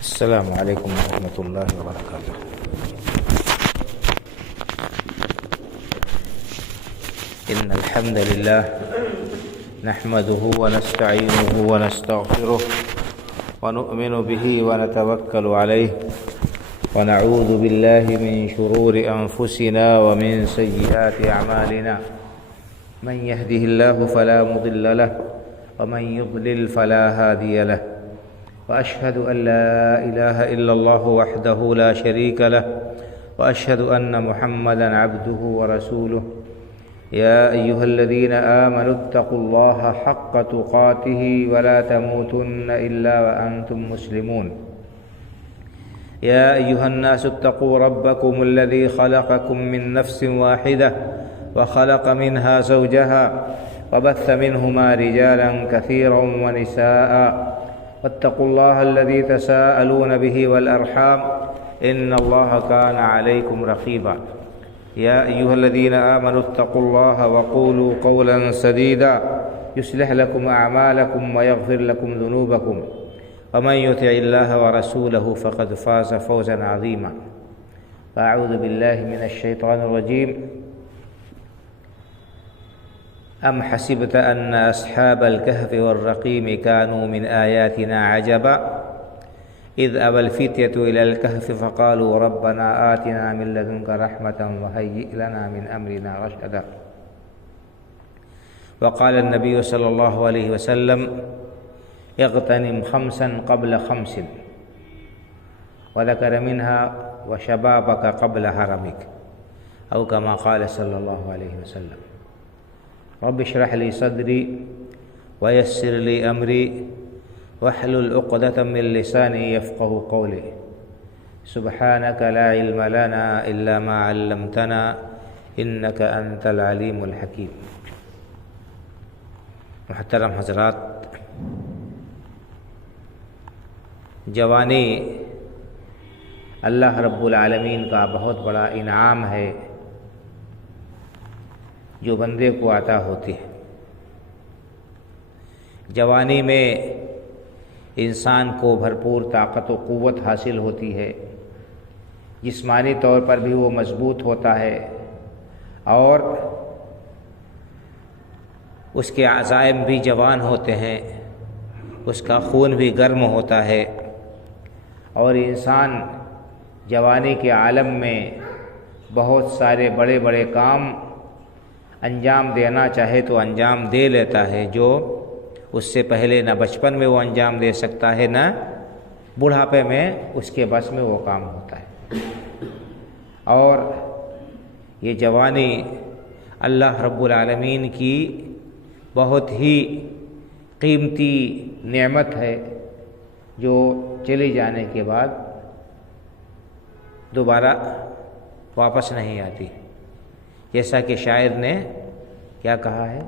السلام علیکم ورحمۃ اللہ وبرکاتہ۔ ان الحمد للہ نحمده ونستعینه ونستغفره ونؤمن به ونتوکل علیہ ونعوذ باللہ من شرور انفسنا ومن سیئات اعمالنا من يهده الله فلا مضل له ومن يضلل فلا هادي له وأشهد أن لا إله إلا الله وحده لا شريك له وأشهد أن محمدا عبده ورسوله يا أيها الذين آمنوا اتقوا الله حق تقاته ولا تموتن إلا وأنتم مسلمون يا أيها الناس اتقوا ربكم الذي خلقكم من نفس واحدة وخلق منها زوجها وبث منهما رجالا كثيرا ونساء واتقوا الله الذي تساءلون به والأرحام إن الله كان عليكم رقيبا يا أيها الذين آمنوا اتقوا الله وقولوا قولا سديدا يصلح لكم أعمالكم ويغفر لكم ذنوبكم ومن يطع الله ورسوله فقد فاز فوزا عظيما فأعوذ بالله من الشيطان الرجيم أم حسبت أن أصحاب الكهف والرقيم كانوا من آياتنا عجبا إذ أوى الفتية إلى الكهف فقالوا ربنا آتنا من لدنك رحمة وهيئ لنا من أمرنا رشدا وقال النبي صلى الله عليه وسلم اغتنم خمسا قبل خمس وذكر منها وشبابك قبل هرمك أو كما قال صلى الله عليه وسلم رب اشرح لي صدري ويسر لي أمري واحلل عقدة من لساني يفقه قولي سبحانك لا علم لنا إلا ما علمتنا إنك أنت العليم الحكيم۔ محترم حضرات، جوانی اللہ رب العالمین کا بہت بڑا انعام ہے جو بندے کو عطا ہوتی ہے۔ جوانی میں انسان کو بھرپور طاقت و قوت حاصل ہوتی ہے، جسمانی طور پر بھی وہ مضبوط ہوتا ہے اور اس کے عزائم بھی جوان ہوتے ہیں، اس کا خون بھی گرم ہوتا ہے اور انسان جوانی کے عالم میں بہت سارے بڑے بڑے کام انجام دینا چاہے تو انجام دے لیتا ہے، جو اس سے پہلے نہ بچپن میں وہ انجام دے سکتا ہے نہ بڑھاپے میں اس کے بس میں وہ کام ہوتا ہے۔ اور یہ جوانی اللہ رب العالمین کی بہت ہی قیمتی نعمت ہے جو چلی جانے کے بعد دوبارہ واپس نہیں آتی، جیسا کہ شاعر نے کیا کہا ہے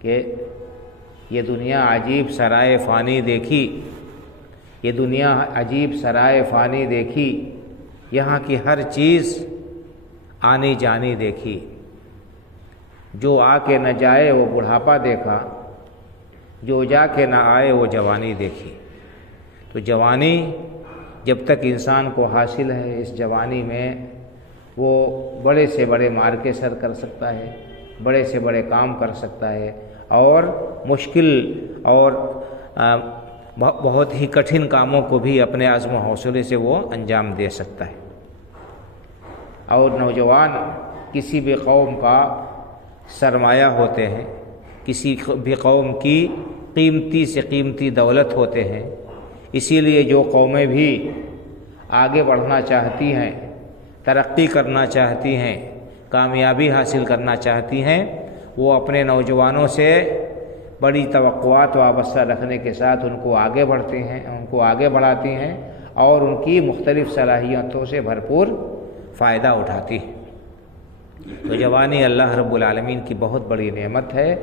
کہ یہ دنیا عجیب سرائے فانی دیکھی، یہ دنیا عجیب سرائے فانی دیکھی، یہاں کی ہر چیز آنی جانی دیکھی، جو آ کے نہ جائے وہ بڑھاپا دیکھا، جو جا کے نہ آئے وہ جوانی دیکھی۔ تو جوانی جب تک انسان کو حاصل ہے، اس جوانی میں وہ بڑے سے بڑے مارکے سر کر سکتا ہے، بڑے سے بڑے کام کر سکتا ہے اور مشکل اور بہت ہی کٹھن کاموں کو بھی اپنے عزم و حوصلے سے وہ انجام دے سکتا ہے۔ اور نوجوان کسی بھی قوم کا سرمایہ ہوتے ہیں، کسی بھی قوم کی قیمتی سے قیمتی دولت ہوتے ہیں، اسی لیے جو قومیں بھی آگے بڑھنا چاہتی ہیں، ترقی کرنا چاہتی ہیں، کامیابی حاصل کرنا چاہتی ہیں، وہ اپنے نوجوانوں سے بڑی توقعات وابستہ رکھنے کے ساتھ ان کو آگے بڑھتے ہیں، ان کو آگے بڑھاتی ہیں اور ان کی مختلف صلاحیتوں سے بھرپور فائدہ اٹھاتی ہیں۔ تو جوانی اللہ رب العالمین کی بہت بڑی نعمت ہے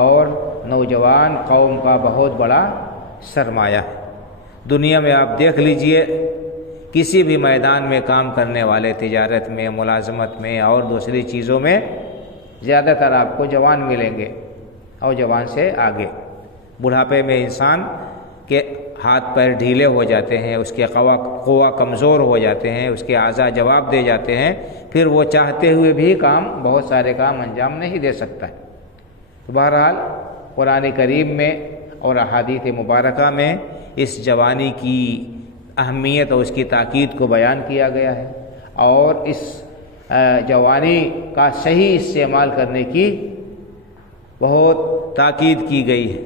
اور نوجوان قوم کا بہت بڑا سرمایہ ہے۔ دنیا میں آپ دیکھ لیجئے، کسی بھی میدان میں کام کرنے والے، تجارت میں، ملازمت میں اور دوسری چیزوں میں زیادہ تر آپ کو جوان ملیں گے اور جوان سے آگے۔ بڑھاپے میں انسان کے ہاتھ پیر ڈھیلے ہو جاتے ہیں، اس کے قوا کمزور ہو جاتے ہیں، اس کے اعضاء جواب دے جاتے ہیں، پھر وہ چاہتے ہوئے بھی بہت سارے کام انجام نہیں دے سکتا ہے۔ بہرحال قرآن کریم میں اور احادیث مبارکہ میں اس جوانی کی اہمیت اور اس کی تاکید کو بیان کیا گیا ہے، اور اس جوانی کا صحیح استعمال کرنے کی بہت تاکید کی گئی ہے،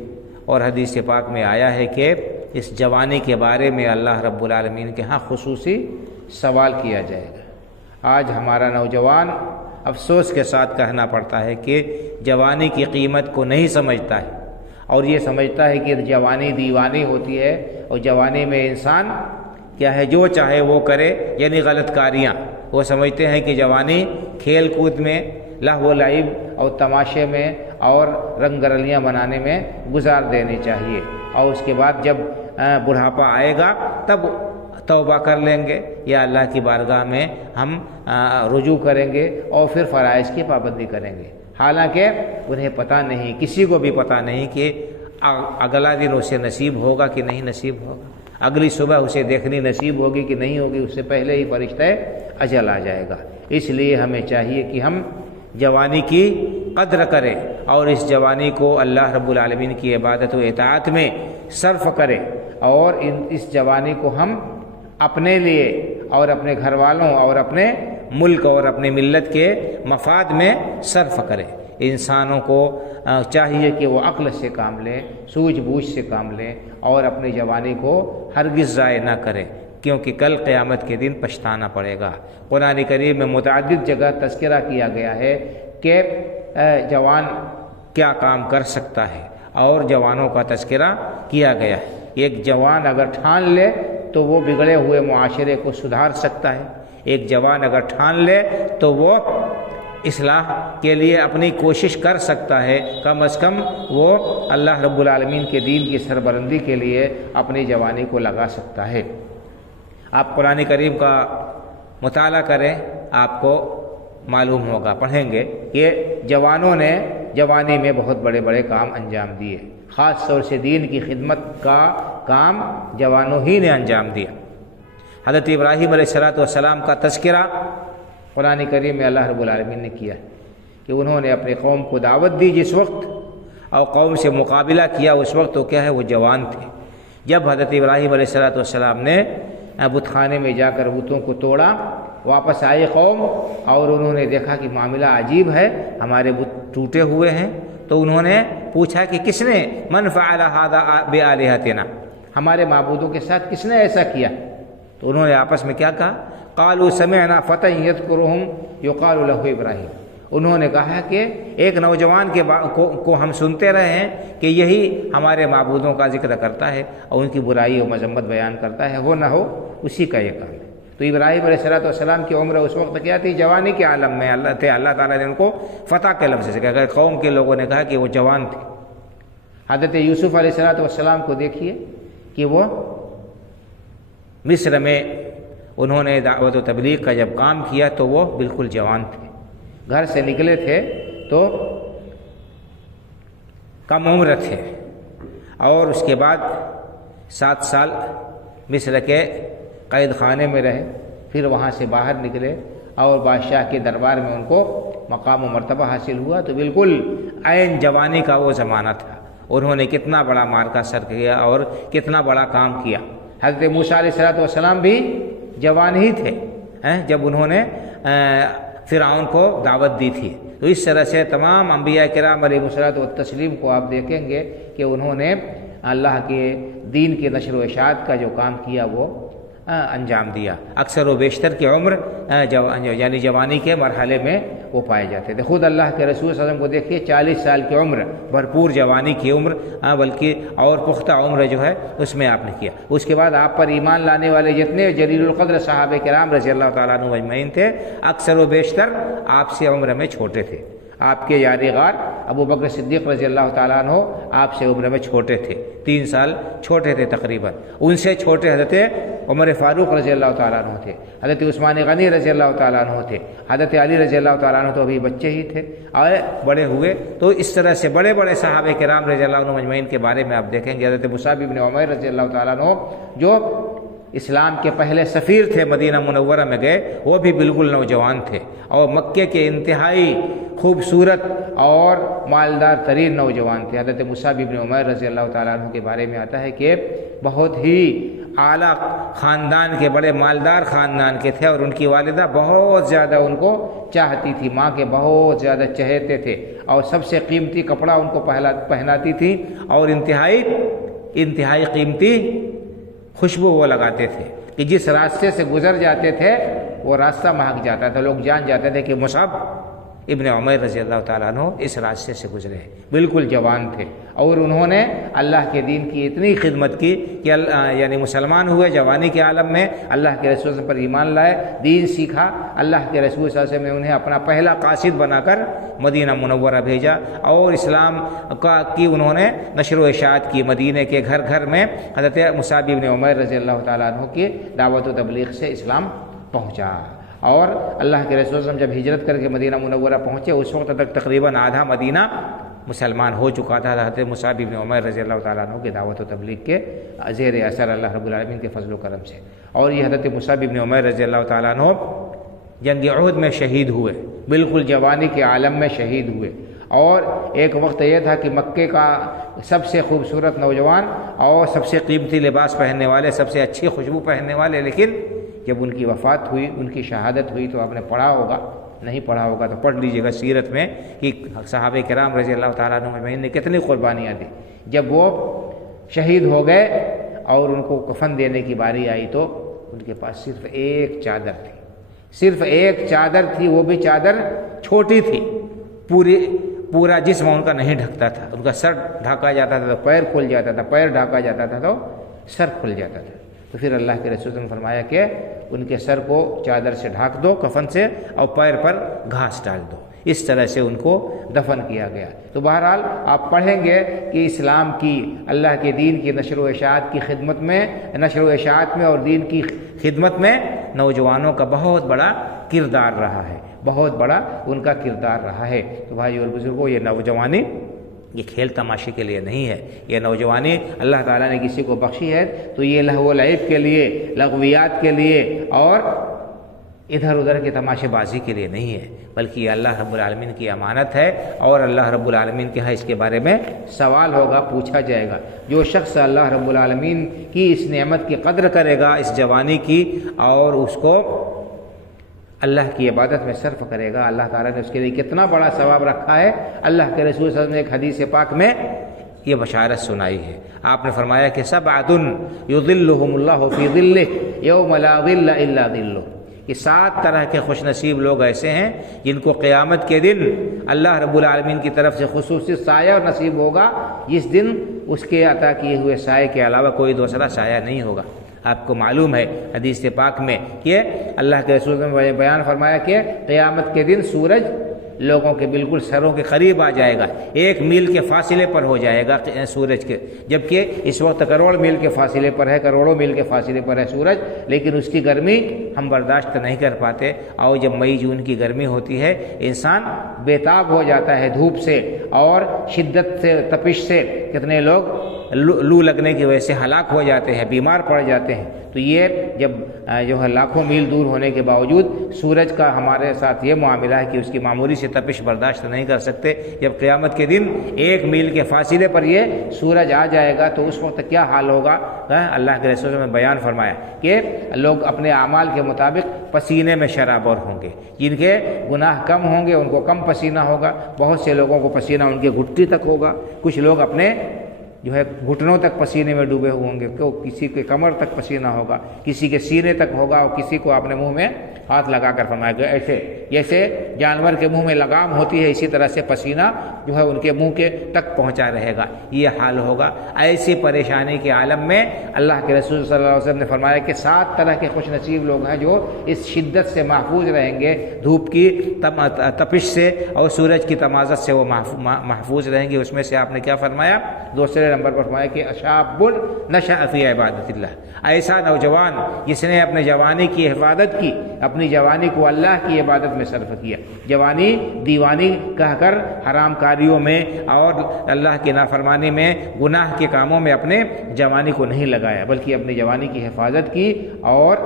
اور حدیث پاک میں آیا ہے کہ اس جوانی کے بارے میں اللہ رب العالمین کے ہاں خصوصی سوال کیا جائے گا۔ آج ہمارا نوجوان افسوس کے ساتھ کہنا پڑتا ہے کہ جوانی کی قیمت کو نہیں سمجھتا ہے، اور یہ سمجھتا ہے کہ جوانی دیوانی ہوتی ہے، اور جوانی میں انسان کیا ہے جو چاہے وہ کرے، یعنی غلط کاریاں۔ وہ سمجھتے ہیں کہ جوانی کھیل کود میں، لہو و لعب اور تماشے میں اور رنگ رلیاں بنانے میں گزار دینی چاہیے، اور اس کے بعد جب بڑھاپا آئے گا تب توبہ کر لیں گے یا اللہ کی بارگاہ میں ہم رجوع کریں گے اور پھر فرائض کی پابندی کریں گے۔ حالانکہ انہیں پتہ نہیں، کسی کو بھی پتہ نہیں کہ اگلا دن اسے نصیب ہوگا کہ نہیں نصیب ہوگا، اگلی صبح اسے دیکھنی نصیب ہوگی کہ نہیں ہوگی، اس سے پہلے ہی فرشتہ اجل آ جائے گا۔ اس لیے ہمیں چاہیے کہ ہم جوانی کی قدر کریں، اور اس جوانی کو اللہ رب العالمین کی عبادت و اطاعت میں صرف کریں، اور اس جوانی کو ہم اپنے لیے اور اپنے گھر والوں اور اپنے ملک اور اپنے ملت کے مفاد میں صرف کریں۔ انسانوں کو چاہیے کہ وہ عقل سے کام لیں، سوجھ بوجھ سے کام لیں، اور اپنی جوانی کو ہرگز ضائع نہ کریں، کیونکہ کل قیامت کے دن پچھتانا پڑے گا۔ قرآن کریم میں متعدد جگہ تذکرہ کیا گیا ہے کہ جوان کیا کام کر سکتا ہے، اور جوانوں کا تذکرہ کیا گیا ہے۔ ایک جوان اگر ٹھان لے تو وہ بگڑے ہوئے معاشرے کو سدھار سکتا ہے، ایک جوان اگر ٹھان لے تو وہ اصلاح کے لیے اپنی کوشش کر سکتا ہے، کم از کم وہ اللہ رب العالمین کے دین کی سربلندی کے لیے اپنی جوانی کو لگا سکتا ہے۔ آپ قرآن کریم کا مطالعہ کریں، آپ کو معلوم ہوگا، پڑھیں گے کہ جوانوں نے جوانی میں بہت بڑے بڑے کام انجام دیے، خاص طور سے دین کی خدمت کا کام جوانوں ہی نے انجام دیا۔ حضرت ابراہیم علیہ السلام کا تذکرہ قرآن کریم میں اللہ رب العالمین نے کیا ہے کہ انہوں نے اپنی قوم کو دعوت دی جس وقت، اور قوم سے مقابلہ کیا اس وقت، تو کیا ہے وہ جوان تھے۔ جب حضرت ابراہیم علیہ السلام نے بت خانے میں جا کر بتوں کو توڑا، واپس آئی قوم اور انہوں نے دیکھا کہ معاملہ عجیب ہے، ہمارے بت ٹوٹے ہوئے ہیں، تو انہوں نے پوچھا کہ کس نے من فعل ھذا بآلہتنا، ہمارے معبودوں کے ساتھ کس نے ایسا کیا؟ تو انہوں نے آپس میں کیا کہا؟ قالوا سمعنا فتى يذكرهم يقال له ابراہیم، انہوں نے کہا کہ ایک نوجوان کو ہم سنتے رہے ہیں کہ یہی ہمارے معبودوں کا ذکر کرتا ہے اور ان کی برائی و مذمت بیان کرتا ہے، ہو نہ ہو اسی کا یہ کام ہے۔ تو ابراہیم علیہ السلام کی عمر اس وقت کیا تھی؟ جوانی کے عالم میں اللہ تعالیٰ نے ان کو فتح کے لفظ سے کہا، قوم کے لوگوں نے کہا کہ وہ جوان تھے۔ حضرت یوسف علیہ السلام کو دیکھیے کہ وہ مصر میں انہوں نے دعوت و تبلیغ کا جب کام کیا تو وہ بالکل جوان تھے، گھر سے نکلے تھے تو کم عمر تھے، اور اس کے بعد 7 سال مصر کے قید خانے میں رہے، پھر وہاں سے باہر نکلے اور بادشاہ کے دربار میں ان کو مقام و مرتبہ حاصل ہوا، تو بالکل عین جوانی کا وہ زمانہ تھا۔ انہوں نے کتنا بڑا معرکہ سر کیا اور کتنا بڑا کام کیا۔ حضرت موسیٰ علیہ السلام بھی جوان ہی تھے جب انہوں نے فرعون کو دعوت دی تھی۔ تو اس طرح سے تمام انبیاء کرام علیہ الصلوۃ والتسلیم کو آپ دیکھیں گے کہ انہوں نے اللہ کے دین کے نشر و اشاعت کا جو کام کیا وہ انجام دیا۔ اکثر و بیشتر کی عمر یعنی جوانی کے مرحلے میں وہ پائے جاتے تھے۔ خود اللہ کے رسول صلی اللہ علیہ وسلم کو دیکھیے، 40 سال کی عمر، بھرپور جوانی کی عمر، بلکہ اور پختہ عمر جو ہے اس میں آپ نے کیا۔ اس کے بعد آپ پر ایمان لانے والے جتنے جلیل القدر صحابہ کرام رضی اللہ تعالیٰ عنہ اجمعین تھے، اکثر و بیشتر آپ سے عمر میں چھوٹے تھے۔ آپ کے یادگار ابو بکر صدیق رضی اللہ تعالیٰ عنہ آپ سے عمر میں چھوٹے تھے، 3 سال چھوٹے تھے تقریباً. ان سے چھوٹے حضرت عمر فاروق رضی اللہ تعالیٰ عنہ تھے، حضرت عثمان غنی رضی اللہ تعالیٰ عنہ تھے، حضرت علی رضی اللہ تعالیٰ عنہ تو ابھی بچے ہی تھے اور بڑے ہوئے. تو اس طرح سے بڑے بڑے صحابہ کرام رضی اللہ عنہ مجمعین کے بارے میں آپ دیکھیں گے. حضرت مصعب بن عمیر رضی اللہ تعالیٰ عنہ جو اسلام کے پہلے سفیر تھے، مدینہ منورہ میں گئے، وہ بھی بالکل نوجوان تھے اور مکے کے انتہائی خوبصورت اور مالدار ترین نوجوان تھے. حضرت مصعب بن عمیر رضی اللہ تعالیٰ عنہ کے بارے میں آتا ہے کہ بہت ہی اعلیٰ خاندان کے، بڑے مالدار خاندان کے تھے اور ان کی والدہ بہت زیادہ ان کو چاہتی تھی، ماں کے بہت زیادہ چہیتے تھے اور سب سے قیمتی کپڑا ان کو پہناتی تھی اور انتہائی قیمتی خوشبو وہ لگاتے تھے کہ جس راستے سے گزر جاتے تھے وہ راستہ مہک جاتا تھا، لوگ جان جاتے تھے کہ مصعب ابن عمیر رضی اللہ تعالیٰ عنہ اس راستے سے گزرے. بالکل جوان تھے اور انہوں نے اللہ کے دین کی اتنی خدمت کی کہ یعنی مسلمان ہوئے جوانی کے عالم میں، اللہ کے رسول پر ایمان لائے، دین سیکھا. اللہ کے رسول صلی اللہ علیہ وسلم نے انہیں اپنا پہلا قاصد بنا کر مدینہ منورہ بھیجا اور اسلام کی انہوں نے نشر و اشاعت کی. مدینہ کے گھر گھر میں حضرت مصعب بن عمیر رضی اللہ تعالیٰ عنہ کی دعوت و تبلیغ سے اسلام پہنچا. اور اللہ کے رسول صلی اللہ علیہ وسلم جب ہجرت کر کے مدینہ منورہ پہنچے اس وقت تک تقریباً آدھا مدینہ مسلمان ہو چکا تھا حضرت مصعب بن عمیر رضی اللہ تعالیٰ عنہ کی دعوت و تبلیغ کے زیر اثر اللہ رب العالمین کے فضل و کرم سے. اور یہ حضرت مصعب بن عمیر رضی اللہ تعالیٰ عنہ جنگ احد میں شہید ہوئے، بالکل جوانی کے عالم میں شہید ہوئے. اور ایک وقت یہ تھا کہ مکے کا سب سے خوبصورت نوجوان اور سب سے قیمتی لباس پہننے والے، سب سے اچھی خوشبو پہننے والے، لیکن جب ان کی وفات ہوئی، ان کی شہادت ہوئی تو آپ نے پڑھا ہوگا، نہیں پڑھا ہوگا تو پڑھ لیجئے گا سیرت میں کہ صحابہ کرام رضی اللہ تعالیٰ عنہ نے کتنی قربانیاں دی. جب وہ شہید ہو گئے اور ان کو کفن دینے کی باری آئی تو ان کے پاس صرف ایک چادر تھی، صرف ایک چادر تھی، وہ بھی چادر چھوٹی تھی، پورا جسم ان کا نہیں ڈھکتا تھا. ان کا سر ڈھانکا جاتا تھا تو پیر کھل جاتا تھا، پیر ڈھانکا جاتا تھا تو سر کھل جاتا تھا. تو پھر اللہ کے رسول نے فرمایا کہ ان کے سر کو چادر سے ڈھانک دو کفن سے اور پیر پر گھاس ڈال دو. اس طرح سے ان کو دفن کیا گیا. تو بہرحال آپ پڑھیں گے کہ اسلام کی، اللہ کے دین کی نشر و اشاعت کی خدمت میں، نشر و اشاعت میں اور دین کی خدمت میں نوجوانوں کا بہت بڑا کردار رہا ہے، بہت بڑا ان کا کردار رہا ہے. تو بھائی اور بزرگوں، یہ نوجوانی یہ کھیل تماشے کے لیے نہیں ہے. یہ نوجوانی اللہ تعالیٰ نے کسی کو بخشی ہے تو یہ لہو و لعب کے لیے، لغویات کے لیے اور ادھر ادھر کے تماشے بازی کے لیے نہیں ہے، بلکہ یہ اللہ رب العالمین کی امانت ہے اور اللہ رب العالمین کے ہاں اس کے بارے میں سوال ہوگا، پوچھا جائے گا. جو شخص اللہ رب العالمین کی اس نعمت کی قدر کرے گا، اس جوانی کی، اور اس کو اللہ کی عبادت میں صرف کرے گا، اللہ تعالیٰ نے اس کے لیے کتنا بڑا ثواب رکھا ہے. اللہ کے رسول صلی اللہ علیہ وسلم نے ایک حدیث پاک میں یہ بشارت سنائی ہے. آپ نے فرمایا کہ سبعۃ یظلھم اللہ فی ظلہ یوم لا ظل الا ظلہ، کہ 7 طرح کے خوش نصیب لوگ ایسے ہیں جن کو قیامت کے دن اللہ رب العالمین کی طرف سے خصوصی سایہ نصیب ہوگا، جس دن اس کے عطا کیے ہوئے سائے کے علاوہ کوئی دوسرا سایہ نہیں ہوگا. آپ کو معلوم ہے حدیث پاک میں کہ اللہ کے رسول نے بیان فرمایا کہ قیامت کے دن سورج لوگوں کے بالکل سروں کے قریب آ جائے گا، 1 میل کے فاصلے پر ہو جائے گا سورج کے، جبکہ اس وقت کروڑ میل کے فاصلے پر ہے، کروڑوں میل کے فاصلے پر ہے سورج، لیکن اس کی گرمی ہم برداشت نہیں کر پاتے. اور جب مئی جون کی گرمی ہوتی ہے انسان بیتاب ہو جاتا ہے دھوپ سے اور شدت سے، تپش سے. کتنے لوگ لو لگنے کی وجہ سے ہلاک ہو جاتے ہیں، بیمار پڑ جاتے ہیں. تو یہ جب جو ہے لاکھوں میل دور ہونے کے باوجود سورج کا ہمارے ساتھ یہ معاملہ ہے کہ اس کی معمولی سے تپش برداشت نہیں کر سکتے. جب قیامت کے دن 1 میل کے فاصلے پر یہ سورج آ جائے گا تو اس وقت کیا حال ہوگا. اللہ کے رسول نے بیان فرمایا کہ لوگ اپنے اعمال کے مطابق پسینے میں شرابور ہوں گے. جن کے گناہ کم ہوں گے ان کو کم پسینہ ہوگا، بہت سے لوگوں کو پسینہ ان کے گھٹی تک ہوگا. کچھ لوگ اپنے جو ہے گھٹنوں تک پسینے میں ڈوبے ہوئے ہوں گے، کسی کے کمر تک پسینہ ہوگا، کسی کے سینے تک ہوگا، اور کسی کو آپ نے منہ میں ہاتھ لگا کر فرمایا کہ ایسے جیسے جانور کے منہ میں لگام ہوتی ہے اسی طرح سے پسینہ جو ہے ان کے منہ کے تک پہنچا رہے گا، یہ حال ہوگا۔ ایسی پریشانی کے عالم میں اللہ کے رسول صلی اللہ علیہ وسلم نے فرمایا کہ 7 طرح کے خوش نصیب لوگ ہیں جو اس شدت سے محفوظ رہیں گے، دھوپ کی تپش سے اور سورج کی تمازت سے وہ محفوظ رہیں گے۔ اس میں سے آپ نے کیا فرمایا؟ دوسرے نمبر پر فرمایا کہ اشاب نشأ فی عبادت اللہ، ایسا نوجوان جس نے اپنے جوانی کی حفاظت کی، اپنی جوانی کو اللہ کی عبادت میں صرف کیا، جوانی دیوانی کہہ کر حرام کاریوں میں اور اللہ کی نافرمانی میں، گناہ کے کاموں میں اپنے جوانی کو نہیں لگایا، بلکہ اپنی جوانی کی حفاظت کی اور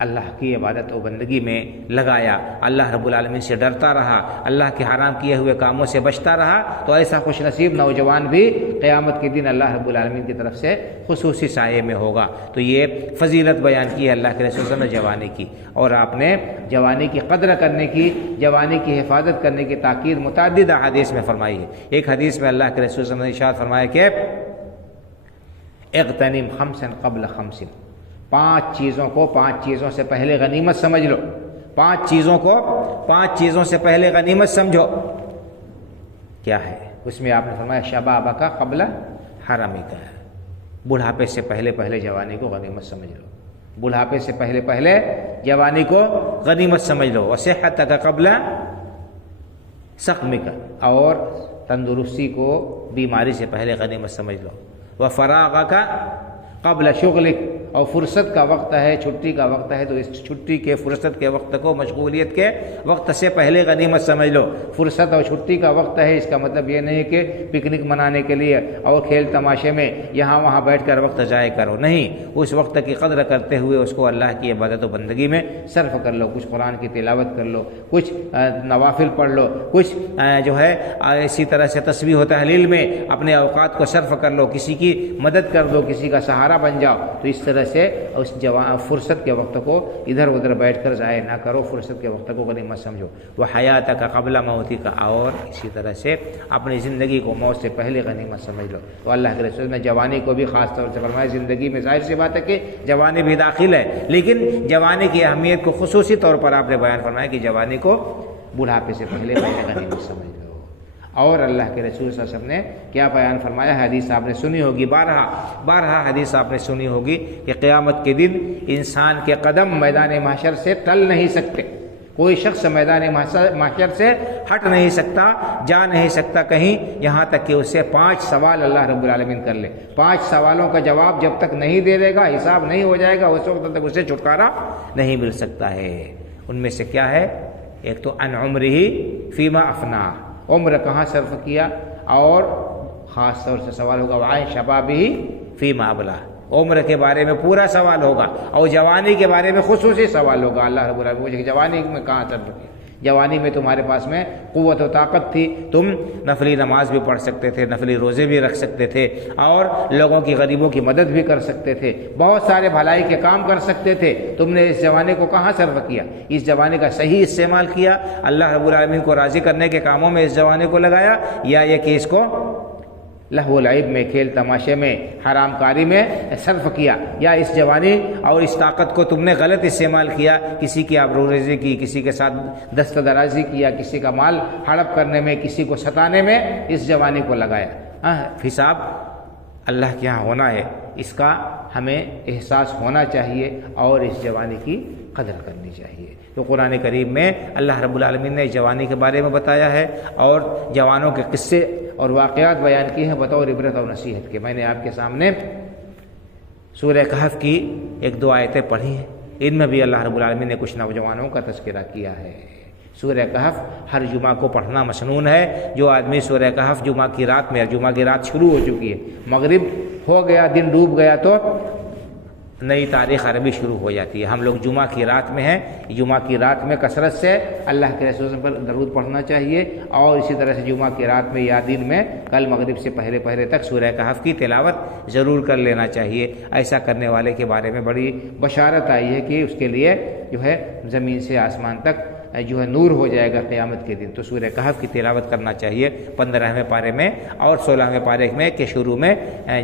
اللہ کی عبادت و بندگی میں لگایا، اللہ رب العالمین سے ڈرتا رہا، اللہ کے حرام کیے ہوئے کاموں سے بچتا رہا، تو ایسا خوش نصیب نوجوان بھی قیامت کے دن اللہ رب العالمین کی طرف سے خصوصی سائے میں ہوگا۔ تو یہ فضیلت بیان کی ہے اللہ کے رسول صلی اللہ علیہ وسلم نے جوانی کی، اور آپ نے جوانی کی قدر کرنے کی، جوانی کی حفاظت کرنے کی تاکید متعدد احادیث میں فرمائی ہے۔ ایک حدیث میں اللہ کے رسول صلی اللہ علیہ وسلم نے ارشاد فرمایا کہ اغتنم خمسا قبل خمس، 5 چیزوں کو 5 چیزوں سے پہلے غنیمت سمجھ لو، 5 چیزوں کو 5 چیزوں سے پہلے غنیمت سمجھو۔ کیا ہے؟ اس میں آپ نے فرمایا شبابک قبل حرمک، بڑھاپے سے پہلے پہلے جوانی کو غنیمت سمجھ لو، بڑھاپے سے پہلے پہلے جوانی کو غنیمت سمجھ لو، وصحتک قبل سقمک، اور تندرستی کو بیماری سے پہلے غنیمت سمجھ لو، وفراغک قبل شغلک، اور فرصت کا وقت ہے، چھٹی کا وقت ہے، تو اس چھٹی کے فرصت کے وقت کو مشغولیت کے وقت سے پہلے غنیمت سمجھ لو۔ فرصت اور چھٹی کا وقت ہے، اس کا مطلب یہ نہیں کہ پکنک منانے کے لیے اور کھیل تماشے میں یہاں وہاں بیٹھ کر وقت ضائع کرو، نہیں، اس وقت کی قدر کرتے ہوئے اس کو اللہ کی عبادت و بندگی میں صرف کر لو، کچھ قرآن کی تلاوت کر لو، کچھ نوافل پڑھ لو، کچھ جو ہے اسی طرح سے تسبیح و تحلیل میں اپنے اوقات کو صرف کر لو، کسی کی مدد کر دو، کسی کا سہارا بن جاؤ، تو اس طرح سے اس فرصت کے وقت کو ادھر ادھر بیٹھ کر ضائع نہ کرو، فرصت کے وقت کو غنیمت سمجھو۔ وہ حیاتک قبل موتک، اور اسی طرح سے اپنی زندگی کو موت سے پہلے غنیمت سمجھ لو۔ تو اللہ کے رسول نے جوانی کو بھی خاص طور سے فرمایا، زندگی میں ظاہر سی بات ہے کہ جوانی بھی داخل ہے، لیکن جوانی کی اہمیت کو خصوصی طور پر آپ نے بیان فرمایا کہ جوانی کو بڑھاپے سے پہلے غنیمت سمجھ لو۔ اور اللہ کے رسول صلی اللہ علیہ وسلم نے کیا بیان فرمایا؟ حدیث آپ نے سنی ہوگی، بارہا حدیث آپ نے سنی ہوگی کہ قیامت کے دن انسان کے قدم میدان محشر سے ٹل نہیں سکتے، کوئی شخص میدان محشر سے ہٹ نہیں سکتا، جا نہیں سکتا کہیں، یہاں تک کہ اس سے 5 سوال اللہ رب العالمین کر لے۔ 5 سوالوں کا جواب جب تک نہیں دے دے گا، حساب نہیں ہو جائے گا، اس وقت تک اسے چھٹکارا نہیں مل سکتا ہے۔ ان میں سے کیا ہے؟ ایک تو عن عمرہ فیما افنا، عمر کہاں صرف کیا، اور خاص طور سے سوال ہوگا وعن شبابہ فیما ابلا، عمر کے بارے میں پورا سوال ہوگا، اور جوانی کے بارے میں خصوصی سوال ہوگا۔ اللہ رب العالمین پوچھے کہ جوانی میں کہاں صرف کیا؟ جوانی میں تمہارے پاس میں قوت و طاقت تھی، تم نفلی نماز بھی پڑھ سکتے تھے، نفلی روزے بھی رکھ سکتے تھے، اور لوگوں کی غریبوں کی مدد بھی کر سکتے تھے، بہت سارے بھلائی کے کام کر سکتے تھے، تم نے اس جوانی کو کہاں صرف کیا؟ اس جوانی کا صحیح استعمال کیا، اللہ رب العالمین کو راضی کرنے کے کاموں میں اس جوانی کو لگایا، یا یہ کہ اس کو لہو و لعب میں، کھیل تماشے میں، حرام کاری میں صرف کیا، یا اس جوانی اور اس طاقت کو تم نے غلط استعمال کیا، کسی کی آبروریزی کی، کسی کے ساتھ دست درازی کیا، کسی کا مال ہڑپ کرنے میں، کسی کو ستانے میں اس جوانی کو لگایا۔ حساب اللہ کے ہاں ہونا ہے، اس کا ہمیں احساس ہونا چاہیے، اور اس جوانی کی قدر کرنی چاہیے۔ تو قرآن کریم میں اللہ رب العالمین نے جوانی کے بارے میں بتایا ہے، اور جوانوں کے قصے اور واقعات بیان کیے ہیں بطور عبرت اور نصیحت کے۔ میں نے آپ کے سامنے سورہ کہف کی 1-2 آیتیں پڑھی ہیں، ان میں بھی اللہ رب العالمین نے کچھ نوجوانوں کا تذکرہ کیا ہے۔ سورہ کہف ہر جمعہ کو پڑھنا مسنون ہے۔ جو آدمی سورہ کہف جمعہ کی رات شروع ہو چکی ہے، مغرب ہو گیا، دن ڈوب گیا، تو نئی تاریخ عربی شروع ہو جاتی ہے۔ ہم لوگ جمعہ کی رات میں ہیں، جمعہ کی رات میں کثرت سے اللہ کے رسول پر درود پڑھنا چاہیے، اور اسی طرح سے جمعہ کی رات میں یا دن میں کل مغرب سے پہلے تک سورہ کہف کی تلاوت ضرور کر لینا چاہیے۔ ایسا کرنے والے کے بارے میں بڑی بشارت آئی ہے کہ اس کے لیے جو ہے زمین سے آسمان تک جو ہے نور ہو جائے گا قیامت کے دن۔ تو سورہ کہف کی تلاوت کرنا چاہیے 15ویں پارے میں اور 16ویں پارے میں کے شروع میں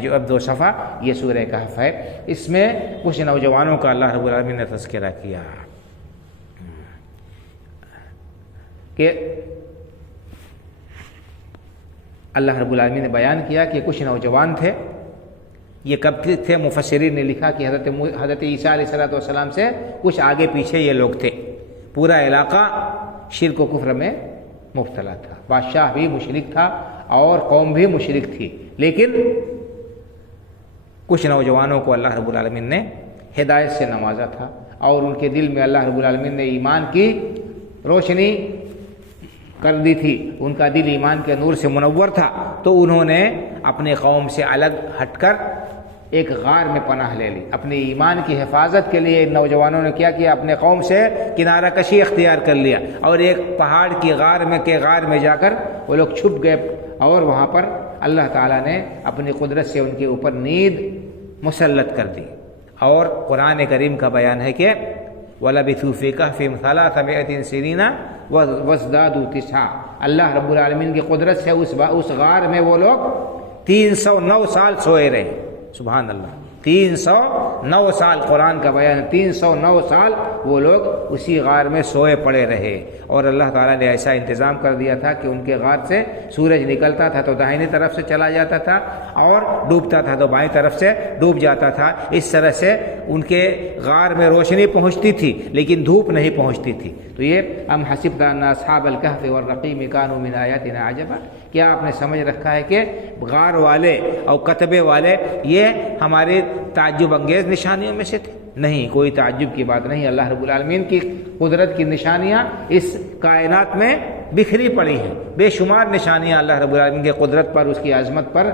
جو اب 2 صفحہ یہ سورہ کہف ہے۔ اس میں کچھ نوجوانوں کا اللہ رب العالمین نے تذکرہ کیا کہ اللہ رب العالمین نے بیان کیا کہ کچھ نوجوان تھے۔ یہ کب تھے؟ مفسرین نے لکھا کہ حضرت عیسیٰ علیہ السلام سے کچھ آگے پیچھے یہ لوگ تھے۔ پورا علاقہ شرک و کفر میں مبتلا تھا، بادشاہ بھی مشرک تھا اور قوم بھی مشرک تھی، لیکن کچھ نوجوانوں کو اللہ رب العالمین نے ہدایت سے نوازا تھا اور ان کے دل میں اللہ رب العالمین نے ایمان کی روشنی کر دی تھی، ان کا دل ایمان کے نور سے منور تھا، تو انہوں نے اپنے قوم سے الگ ہٹ کر ایک غار میں پناہ لے لی۔ اپنے ایمان کی حفاظت کے لیے نوجوانوں نے کیا کیا؟ اپنے قوم سے کنارہ کشی اختیار کر لیا اور ایک پہاڑ کی غار میں جا کر وہ لوگ چھپ گئے، اور وہاں پر اللہ تعالیٰ نے اپنی قدرت سے ان کے اوپر نیند مسلط کر دی۔ اور قرآن کریم کا بیان ہے کہ وَلَبِثُوا فِي كَهْفِهِمْ 300 سِنِينَ وَازْدَادُوا 9۔ اللہ رب العالمین کی قدرت سے اس غار میں وہ لوگ 309 سال سوئے رہے۔ سبحان اللہ، 309 سال، قرآن کا بیان، 309 سال وہ لوگ اسی غار میں سوئے پڑے رہے، اور اللہ تعالیٰ نے ایسا انتظام کر دیا تھا کہ ان کے غار سے سورج نکلتا تھا تو داہنی طرف سے چلا جاتا تھا اور ڈوبتا تھا تو بائیں طرف سے ڈوب جاتا تھا۔ اس طرح سے ان کے غار میں روشنی پہنچتی تھی لیکن دھوپ نہیں پہنچتی تھی۔ تو یہ ام حسبت ان اصحاب الکہف والرقیم کانوا من آیاتنا عجبا، کیا آپ نے سمجھ رکھا ہے کہ غار والے اور کتبے والے یہ ہمارے تعجب انگیز نشانیوں میں سے تھے؟ نہیں، کوئی تعجب کی بات نہیں۔ اللہ رب العالمین کی قدرت کی نشانیاں اس کائنات میں بکھری پڑی ہیں، بے شمار نشانیاں اللہ رب العالمین کی قدرت پر، اس کی عظمت پر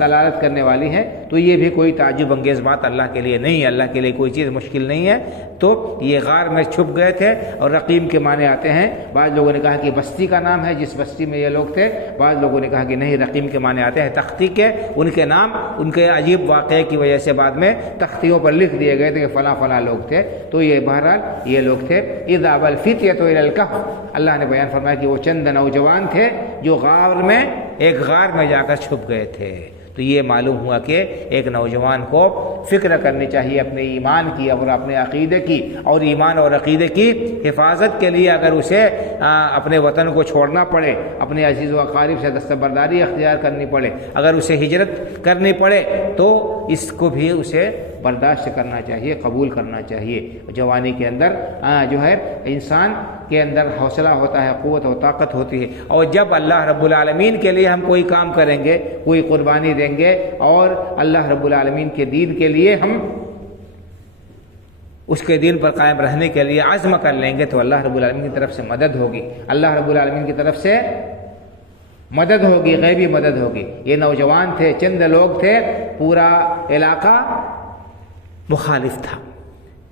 دلالت کرنے والی ہیں۔ تو یہ بھی کوئی تعجب انگیز بات اللہ کے لیے نہیں ہے، اللہ کے لیے کوئی چیز مشکل نہیں ہے۔ تو یہ غار میں چھپ گئے تھے، اور رقیم کے معنی آتے ہیں، بعض لوگوں نے کہا کہ بستی کا نام ہے جس بستی میں یہ لوگ تھے، بعض لوگوں نے کہا کہ نہیں، رقیم کے معنی آتے ہیں تختی کے، ان کے نام ان کے عجیب واقعے کی وجہ سے بعد میں تختیوں پر لکھ دیے گئے تھے کہ فلاں فلاں لوگ تھے۔ تو یہ بہرحال یہ لوگ تھے۔ اذا الفتیۃ الی الکہف، اللہ نے بیان فرمایا کہ وہ چند نوجوان تھے جو ایک غار میں جا کر چھپ گئے تھے۔ تو یہ معلوم ہوا کہ ایک نوجوان کو فکر کرنی چاہیے اپنے ایمان کی اور اپنے عقیدے کی، اور ایمان اور عقیدے کی حفاظت کے لیے اگر اسے اپنے وطن کو چھوڑنا پڑے، اپنے عزیز و اقارب سے دستبرداری اختیار کرنی پڑے، اگر اسے ہجرت کرنی پڑے، تو اس کو بھی اسے برداشت کرنا چاہیے، قبول کرنا چاہیے۔ جوانی کے اندر جو ہے انسان کے اندر حوصلہ ہوتا ہے، قوت و طاقت ہوتی ہے، اور جب اللہ رب العالمین کے لیے ہم کوئی کام کریں گے، کوئی قربانی دیں گے، اور اللہ رب العالمین کے دین کے لیے ہم اس کے دین پر قائم رہنے کے لیے عزم کر لیں گے، تو اللہ رب العالمین کی طرف سے مدد ہوگی، اللہ رب العالمین کی طرف سے مدد ہوگی، غیبی مدد ہوگی۔ یہ نوجوان تھے، چند لوگ تھے، پورا علاقہ مخالف تھا،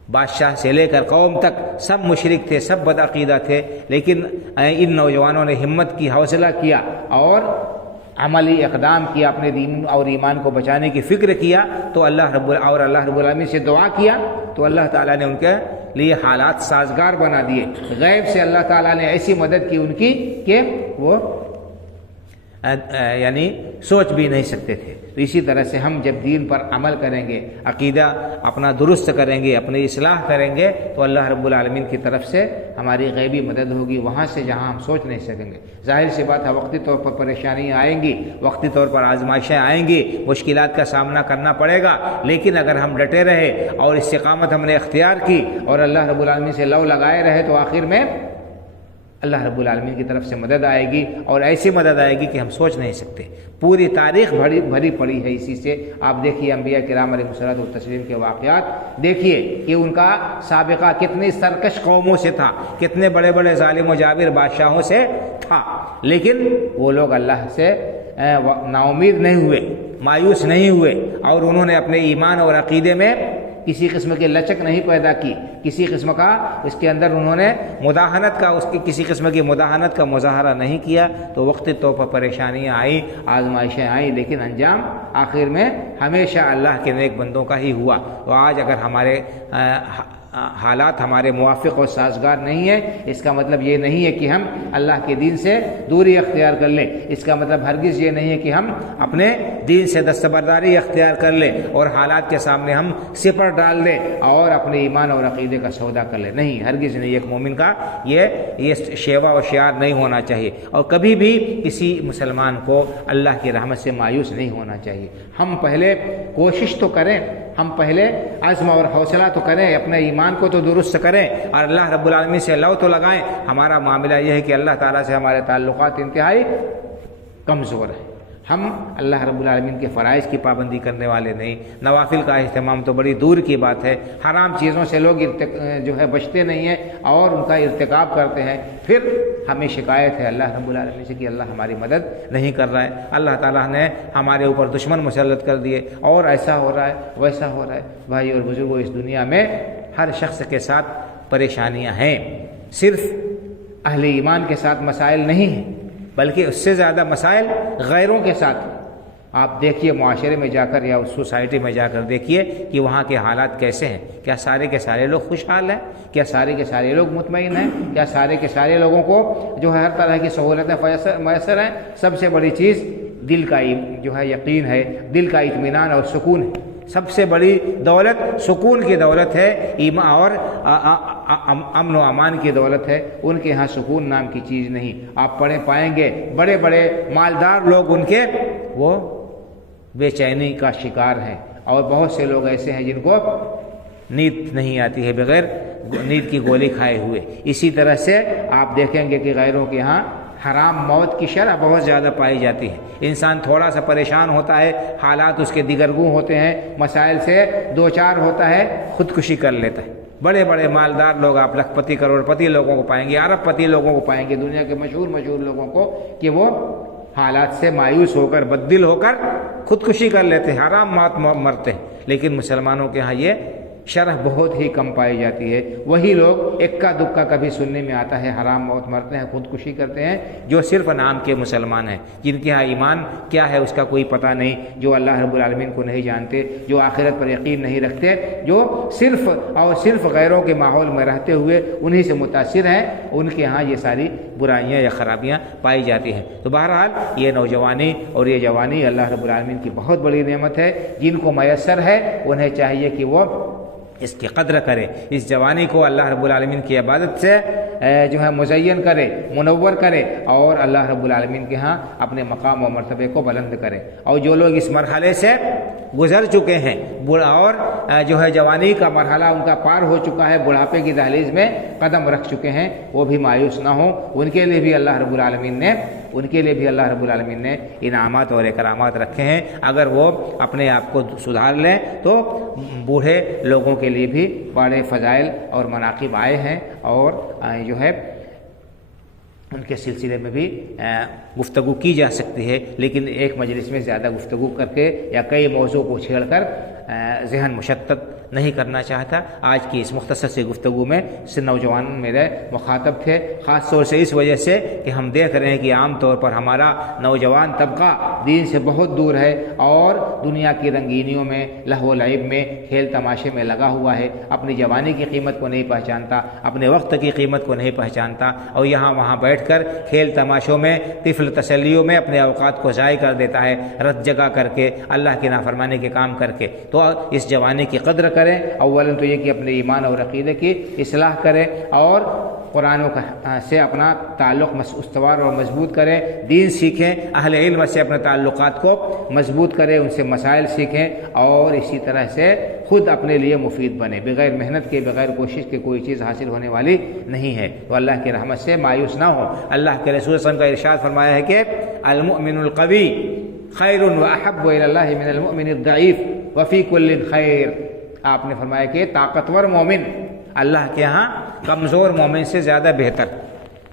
بادشاہ سے لے کر قوم تک سب مشرک تھے، سب بدعقیدہ تھے، لیکن ان نوجوانوں نے ہمت کی، حوصلہ کیا اور عملی اقدام کیا، اپنے دین اور ایمان کو بچانے کی فکر کیا، تو اللہ رب العالمین سے دعا کیا، تو اللہ تعالیٰ نے ان کے لیے حالات سازگار بنا دیے۔ غیب سے اللہ تعالیٰ نے ایسی مدد کی ان کی کہ وہ یعنی سوچ بھی نہیں سکتے تھے۔ تو اسی طرح سے ہم جب دین پر عمل کریں گے، عقیدہ اپنا درست کریں گے، اپنی اصلاح کریں گے، تو اللہ رب العالمین کی طرف سے ہماری غیبی مدد ہوگی، وہاں سے جہاں ہم سوچ نہیں سکیں گے۔ ظاہر سی بات ہے، وقتی طور پر پریشانیاں آئیں گی، وقتی طور پر آزمائشیں آئیں گی، مشکلات کا سامنا کرنا پڑے گا، لیکن اگر ہم ڈٹے رہے اور استقامت ہم نے اختیار کی اور اللہ رب العالمین سے لو لگائے رہے، تو آخر میں اللہ رب العالمین کی طرف سے مدد آئے گی، اور ایسی مدد آئے گی کہ ہم سوچ نہیں سکتے۔ پوری تاریخ بھری پڑی ہے اسی سے۔ آپ دیکھیے انبیاء کرام علیہ الصلوۃ والتسلیم کے واقعات، دیکھیے کہ ان کا سابقہ کتنی سرکش قوموں سے تھا، کتنے بڑے بڑے ظالم و جابر بادشاہوں سے تھا، لیکن وہ لوگ اللہ سے نا امید نہیں ہوئے، مایوس نہیں ہوئے، اور انہوں نے اپنے ایمان اور عقیدے میں کسی قسم کی لچک نہیں پیدا کی، کسی قسم کا اس کے اندر انہوں نے کسی قسم کی مداہنت کا مظاہرہ نہیں کیا۔ تو وقتی طور پر پریشانیاں آئیں، آزمائشیں آئیں، لیکن انجام آخر میں ہمیشہ اللہ کے نیک بندوں کا ہی ہوا۔ تو آج اگر حالات ہمارے موافق اور سازگار نہیں ہیں، اس کا مطلب یہ نہیں ہے کہ ہم اللہ کے دین سے دوری اختیار کر لیں، اس کا مطلب ہرگز یہ نہیں ہے کہ ہم اپنے دین سے دستبرداری اختیار کر لیں اور حالات کے سامنے ہم سپر ڈال دیں اور اپنے ایمان اور عقیدے کا سودا کر لیں، نہیں، ہرگز نہیں۔ ایک مومن کا یہ شیوا و شعار نہیں ہونا چاہیے، اور کبھی بھی کسی مسلمان کو اللہ کی رحمت سے مایوس نہیں ہونا چاہیے۔ ہم پہلے کوشش تو کریں، ہم پہلے عزم اور حوصلہ تو کریں، اپنے ایمان کو تو درست کریں اور اللہ رب العالمین سے لو تو لگائیں۔ ہمارا معاملہ یہ ہے کہ اللہ تعالیٰ سے ہمارے تعلقات انتہائی کمزور ہیں، ہم اللہ رب العالمین کے فرائض کی پابندی کرنے والے نہیں، نوافل کا اہتمام تو بڑی دور کی بات ہے، حرام چیزوں سے لوگ بچتے نہیں ہیں اور ان کا ارتکاب کرتے ہیں، پھر ہمیں شکایت ہے اللہ رب العالمین سے کہ اللہ ہماری مدد نہیں کر رہا ہے، اللہ تعالیٰ نے ہمارے اوپر دشمن مسلط کر دیے اور ایسا ہو رہا ہے ویسا ہو رہا ہے۔ بھائی اور بزرگوں، اس دنیا میں ہر شخص کے ساتھ پریشانیاں ہیں، صرف اہل ایمان کے ساتھ مسائل نہیں ہیں بلکہ اس سے زیادہ مسائل غیروں کے ساتھ۔ آپ دیکھیے معاشرے میں جا کر یا اس سوسائٹی میں جا کر دیکھیے کہ وہاں کے حالات کیسے ہیں، کیا سارے کے سارے لوگ خوشحال ہیں، کیا سارے کے سارے لوگ مطمئن ہیں، کیا سارے کے سارے لوگوں کو ہر طرح کی سہولتیں میسر ہیں؟ سب سے بڑی چیز دل کا یقین ہے، دل کا اطمینان اور سکون ہے۔ سب سے بڑی دولت سکون کی دولت ہے، ایمان اور امن و امان کی دولت ہے۔ ان کے ہاں سکون نام کی چیز نہیں۔ آپ پائیں گے بڑے بڑے مالدار لوگ ان کے وہ بے چینی کا شکار ہیں، اور بہت سے لوگ ایسے ہیں جن کو نیند نہیں آتی ہے بغیر نیند کی گولی کھائے ہوئے۔ اسی طرح سے آپ دیکھیں گے کہ غیروں کے ہاں حرام موت کی شرح بہت زیادہ پائی جاتی ہے۔ انسان تھوڑا سا پریشان ہوتا ہے، حالات اس کے دیگرگوں ہوتے ہیں، مسائل سے دو چار ہوتا ہے، خودکشی کر لیتا ہے۔ بڑے بڑے مالدار لوگ آپ لاکھ پتی کروڑ پتی لوگوں کو پائیں گے، ارب پتی لوگوں کو پائیں گے، دنیا کے مشہور لوگوں کو، کہ وہ حالات سے مایوس ہو کر بددل ہو کر خودکشی کر لیتے ہیں، حرام موت مرتے ہیں۔ لیکن مسلمانوں کے ہاں یہ شرح بہت ہی کم پائی جاتی ہے۔ وہی لوگ اکا دکا کبھی سننے میں آتا ہے حرام موت مرتے ہیں، خودکشی کرتے ہیں، جو صرف نام کے مسلمان ہیں، جن کے ہاں ایمان کیا ہے اس کا کوئی پتہ نہیں، جو اللہ رب العالمین کو نہیں جانتے، جو آخرت پر یقین نہیں رکھتے، جو صرف اور صرف غیروں کے ماحول میں رہتے ہوئے انہی سے متاثر ہیں، ان کے ہاں یہ ساری برائیاں یا خرابیاں پائی جاتی ہیں۔ تو بہرحال یہ نوجوانی اور یہ جوانی اللہ رب العالمین کی بہت بڑی نعمت ہے۔ جن کو میسر ہے انہیں چاہیے کہ وہ اس کی قدر کرے، اس جوانی کو اللہ رب العالمین کی عبادت سے مزین کرے، منور کرے، اور اللہ رب العالمین کے ہاں اپنے مقام و مرتبے کو بلند کرے۔ اور جو لوگ اس مرحلے سے گزر چکے ہیں اور جوانی کا مرحلہ ان کا پار ہو چکا ہے، بڑھاپے کی دہلیز میں قدم رکھ چکے ہیں، وہ بھی مایوس نہ ہوں۔ ان کے لیے بھی اللہ رب العالمین نے انعامات اور اکرامات رکھے ہیں۔ اگر وہ اپنے آپ کو سدھار لیں تو بوڑھے لوگوں کے لیے بھی بڑے فضائل اور مناقب آئے ہیں، اور ان کے سلسلے میں بھی گفتگو کی جا سکتی ہے، لیکن ایک مجلس میں زیادہ گفتگو کر کے یا کئی موضوع کو چھیڑ کر ذہن مشتت نہیں کرنا چاہتا۔ آج کی اس مختصر سی گفتگو میں سے نوجوان میرے مخاطب تھے، خاص طور سے اس وجہ سے کہ ہم دیکھ رہے ہیں کہ عام طور پر ہمارا نوجوان طبقہ دین سے بہت دور ہے اور دنیا کی رنگینیوں میں، لہو و لعب میں، کھیل تماشے میں لگا ہوا ہے، اپنی جوانی کی قیمت کو نہیں پہچانتا، اپنے وقت کی قیمت کو نہیں پہچانتا، اور یہاں وہاں بیٹھ کر کھیل تماشوں میں، طفل تسلیوں میں اپنے اوقات کو ضائع کر دیتا ہے، رت جگہ کر کے، اللہ کی نافرمانی کے کام کر کے۔ تو اس جوانی کی قدر کریں، اولا تو یہ کہ اپنے ایمان اور عقیدے کی اصلاح کریں، اور قرآن سے اپنا تعلق استوار اور مضبوط کریں، دین سیکھیں، اہل علم سے اپنے تعلقات کو مضبوط کریں، ان سے مسائل سیکھیں، اور اسی طرح سے خود اپنے لیے مفید بنے۔ بغیر محنت کے، بغیر کوشش کے کوئی چیز حاصل ہونے والی نہیں ہے۔ تو اللہ کی رحمت سے مایوس نہ ہو۔ اللہ کے رسول صلی اللہ علیہ وسلم کا ارشاد فرمایا ہے کہ المؤمن القوی خیر واحب الی اللہ من المؤمن الضعیف وفی کل خیر۔ آپ نے فرمایا کہ طاقتور مومن اللہ کے ہاں کمزور مومن سے زیادہ بہتر،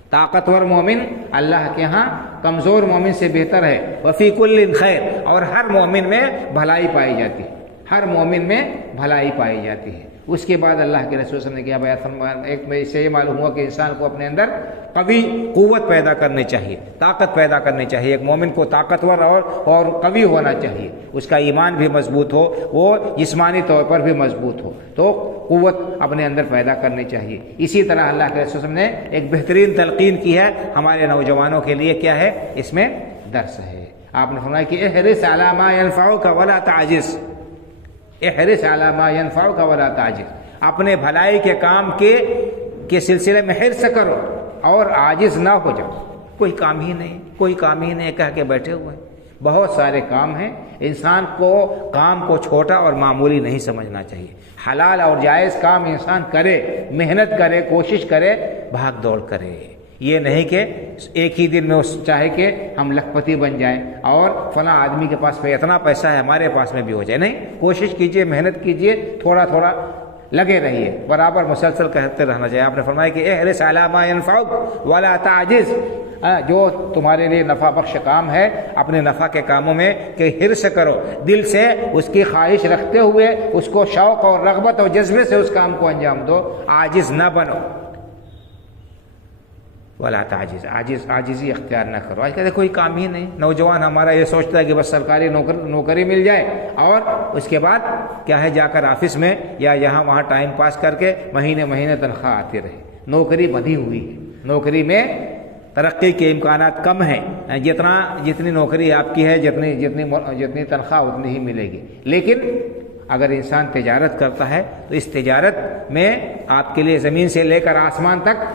طاقتور مومن اللہ کے ہاں کمزور مومن سے بہتر ہے، وفی کل خیر، اور ہر مومن میں بھلائی پائی جاتی ہے، ہر مومن میں بھلائی پائی جاتی ہے۔ اس کے بعد اللہ کے رسول صلی اللہ علیہ وسلم نے کیا بیان فرمایا، ایک میں سے یہ معلوم ہوا کہ انسان کو اپنے اندر قوی قوت پیدا کرنی چاہیے، طاقت پیدا کرنی چاہیے۔ ایک مومن کو طاقتور اور قوی ہونا چاہیے، اس کا ایمان بھی مضبوط ہو، وہ جسمانی طور پر بھی مضبوط ہو۔ تو قوت اپنے اندر پیدا کرنی چاہیے۔ اسی طرح اللہ کے رسول نے ایک بہترین تلقین کی ہے ہمارے نوجوانوں کے لیے، کیا ہے؟ اس میں درس ہے۔ آپ نے فرمایا کہ احرص علی ما ینفعک ولا تعجز، احرص علی ما ینفعک ولا تعجز، اپنے بھلائی کے کام کے سلسلے میں حرص کرو اور عاجز نہ ہو جاؤ۔ کوئی کام ہی نہیں، کوئی کام ہی نہیں کہہ کے بیٹھے ہوئے ہیں۔ بہت سارے کام ہیں، انسان کو کام کو چھوٹا اور معمولی نہیں سمجھنا چاہیے۔ حلال اور جائز کام انسان کرے، محنت کرے، کوشش کرے، بھاگ دوڑ کرے۔ یہ نہیں کہ ایک ہی دن میں چاہے کہ ہم لکھپتی بن جائیں اور فلاں آدمی کے پاس اتنا پیسہ ہے ہمارے پاس میں بھی ہو جائے، نہیں، کوشش کیجئے، محنت کیجئے، تھوڑا تھوڑا لگے رہیے، برابر مسلسل کرتے رہنا چاہیے۔ آپ نے فرمایا کہ احرص علی ما ینفعک ولا تعجز، جو تمہارے لیے نفع بخش کام ہے اپنے نفع کے کاموں میں کہ حرص کرو، دل سے اس کی خواہش رکھتے ہوئے اس کو شوق اور رغبت اور جذبے سے اس کام کو انجام دو، عاجز نہ بنو۔ ولا تعجز، عاجزی اختیار نہ کرو۔ آج کہتے کوئی کام ہی نہیں، نوجوان ہمارا یہ سوچتا ہے کہ بس سرکاری نوکری مل جائے اور اس کے بعد کیا ہے جا کر آفس میں یا یہاں وہاں ٹائم پاس کر کے مہینے تنخواہ آتی رہے۔ نوکری بندھی ہوئی ہے، نوکری میں ترقی کے امکانات کم ہیں، جتنی نوکری آپ کی ہے جتنی تنخواہ اتنی ہی ملے گی۔ لیکن اگر انسان تجارت کرتا ہے تو اس تجارت میں آپ کے لیے زمین سے لے کر آسمان تک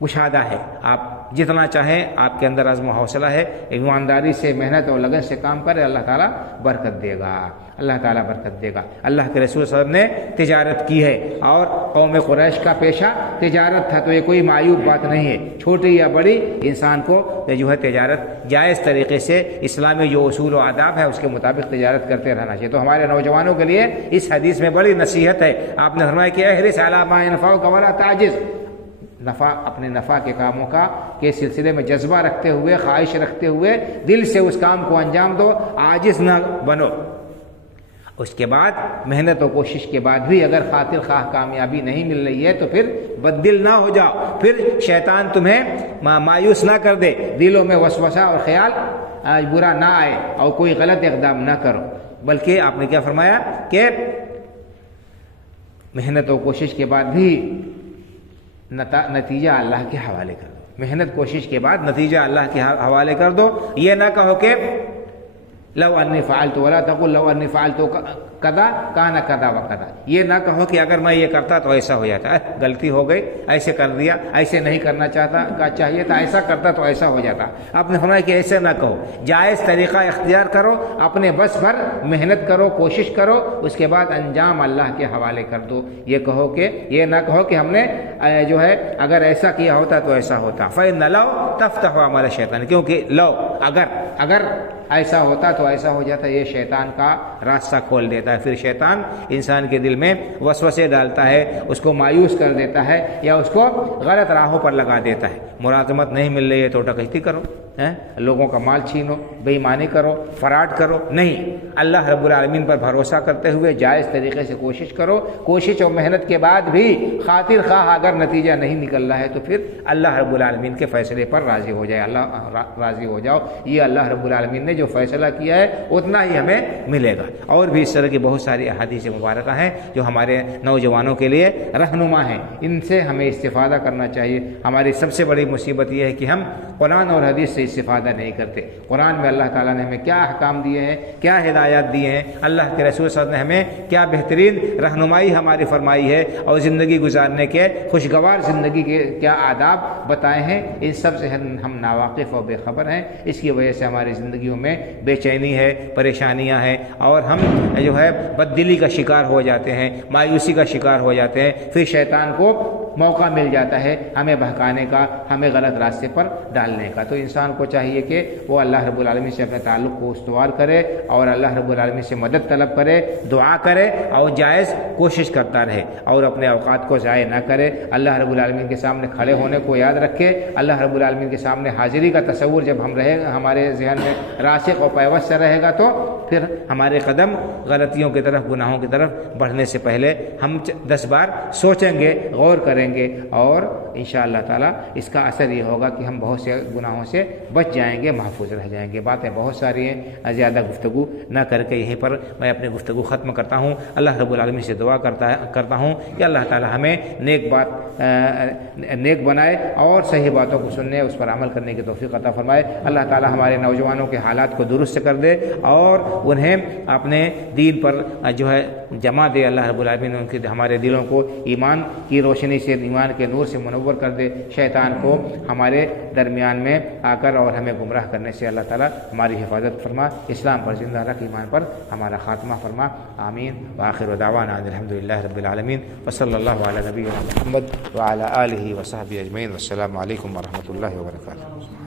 مشاہدہ ہے، آپ جتنا چاہیں، آپ کے اندر عزم و حوصلہ ہے، ایمانداری سے، محنت اور لگن سے کام کرے، اللہ تعالیٰ برکت دے گا، اللہ تعالیٰ برکت دے گا۔ اللہ کے رسول صلی اللہ علیہ وسلم نے تجارت کی ہے اور قوم قریش کا پیشہ تجارت تھا، تو یہ کوئی معیوب بات نہیں ہے، چھوٹی یا بڑی انسان کو جو ہے تجارت جائز طریقے سے اسلامی جو اصول و آداب ہے اس کے مطابق تجارت کرتے رہنا چاہیے۔ تو ہمارے نوجوانوں کے لیے اس حدیث میں بڑی نصیحت ہے۔ آپ نے فرمایا کہ احرص علی ما ینفعک ولا تعجز، اپنے نفع کے کاموں کے سلسلے میں جذبہ رکھتے ہوئے، خواہش رکھتے ہوئے دل سے اس کام کو انجام دو، عاجز نہ بنو۔ اس کے بعد محنت و کوشش کے بعد بھی اگر خاطر خواہ کامیابی نہیں مل رہی ہے تو پھر بددل نہ ہو جاؤ، پھر شیطان تمہیں مایوس نہ کر دے، دلوں میں وسوسہ اور خیال برا نہ آئے اور کوئی غلط اقدام نہ کرو، بلکہ آپ نے کیا فرمایا کہ محنت و کوشش کے بعد بھی نتیجہ اللہ کے حوالے کر دو، محنت کوشش کے بعد نتیجہ اللہ کے حوالے کر دو۔ یہ نہ کہو کہ لو انی فعلت، ولا تقل لو انی فعلت کذا کان کذا وکذا، یہ نہ کہو کہ اگر میں یہ کرتا تو ایسا ہو جاتا، غلطی ہو گئی، ایسے کر دیا، ایسے نہیں کرنا چاہیے تھا، ایسا کرتا تو ایسا ہو جاتا۔ آپ نے فرمایا کہ ایسے نہ کہو، جائز طریقہ اختیار کرو، اپنے بس پر محنت کرو، کوشش کرو، اس کے بعد انجام اللہ کے حوالے کر دو۔ یہ نہ کہو کہ ہم نے جو ہے اگر ایسا کیا ہوتا تو ایسا ہوتا، فإن لو تفتح عمل الشیطان، کیونکہ لو اگر ایسا ہوتا تو ایسا ہو جاتا، یہ شیطان کا راستہ کھول دیتا ہے۔ پھر شیطان انسان کے دل میں وسوسے ڈالتا ہے، اس کو مایوس کر دیتا ہے یا اس کو غلط راہوں پر لگا دیتا ہے۔ ملازمت نہیں مل رہی ہے تو ڈکیتی کرو، لوگوں کا مال چھینو، بے ایمانی کرو، فراڈ کرو، نہیں، اللہ رب العالمین پر بھروسہ کرتے ہوئے جائز طریقے سے کوشش کرو۔ کوشش اور محنت کے بعد بھی خاطر خواہ اگر نتیجہ نہیں نکل رہا ہے تو پھر اللہ رب العالمین کے فیصلے پر راضی ہو جائے، راضی ہو جاؤ، یہ اللہ رب العالمین نے جو فیصلہ کیا ہے اتنا ہی ہمیں ملے گا۔ اور بھی اس طرح کی بہت ساری احادیث مبارکہ ہیں جو ہمارے نوجوانوں کے لیے رہنما ہیں، ان سے ہمیں استفادہ کرنا چاہیے۔ ہماری سب سے بڑی مصیبت یہ ہے کہ ہم قرآن اور حدیث سے استفادہ نہیں کرتے۔ قرآن میں اللہ تعالیٰ نے ہمیں کیا احکام دیے ہیں، کیا ہدایات دیے ہیں، اللہ کے رسول صلی اللہ علیہ وسلم نے ہمیں کیا بہترین رہنمائی ہماری فرمائی ہے اور زندگی گزارنے کے خوشگوار زندگی کے کیا آداب بتائے ہیں، ان سب سے ہم ناواقف اور بے خبر ہیں۔ اس کی وجہ سے ہماری زندگیوں میں بے چینی ہے، پریشانیاں ہیں اور ہم جو ہے بددلی کا شکار ہو جاتے ہیں، مایوسی کا شکار ہو جاتے ہیں۔ پھر شیطان کو موقع مل جاتا ہے ہمیں بہکانے کا، ہمیں غلط راستے پر ڈالنے کا۔ تو انسان کو چاہیے کہ وہ اللہ رب العالمین سے اپنے تعلق کو استوار کرے اور اللہ رب العالمین سے مدد طلب کرے، دعا کرے اور جائز کوشش کرتا رہے اور اپنے اوقات کو ضائع نہ کرے۔ اللہ رب العالمین کے سامنے کھڑے ہونے کو یاد رکھے، اللہ رب العالمین کے سامنے حاضری کا تصور جب ہمارے ذہن میں راسخ اور پیوست رہے گا تو پھر ہمارے قدم غلطیوں کی طرف، گناہوں کی طرف بڑھنے سے پہلے ہم 10 بار سوچیں گے، غور کریں کریں گے اور انشاءاللہ تعالیٰ اس کا اثر یہ ہوگا کہ ہم بہت سے گناہوں سے بچ جائیں گے، محفوظ رہ جائیں گے۔ باتیں بہت ساری ہیں، زیادہ گفتگو نہ کر کے یہیں پر میں اپنی گفتگو ختم کرتا ہوں۔ اللہ رب العالمین سے دعا کرتا ہوں کہ اللہ تعالیٰ ہمیں نیک بنائے اور صحیح باتوں کو سننے اس پر عمل کرنے کی توفیق عطا فرمائے۔ اللہ تعالیٰ ہمارے نوجوانوں کے حالات کو درست کر دے اور انہیں اپنے دین پر جو ہے جمع دے۔ اللہ رب العالمین ان کے ہمارے دلوں کو ایمان کی روشنی سے، ایمان کے نور سے منور کر دے۔ شیطان کو ہمارے درمیان میں آ کر اور ہمیں گمراہ کرنے سے اللہ تعالیٰ ہماری حفاظت فرما، اسلام پر زندہ رکھ، ایمان پر ہمارا خاتمہ فرما، آمین۔ وآخر دعوانا الحمد للہ رب العالمین، وصلی اللہ علی نبینا محمد وعلی آلہ وصحبہ اجمعین، والسلام علیکم ورحمۃ اللہ وبرکاتہ۔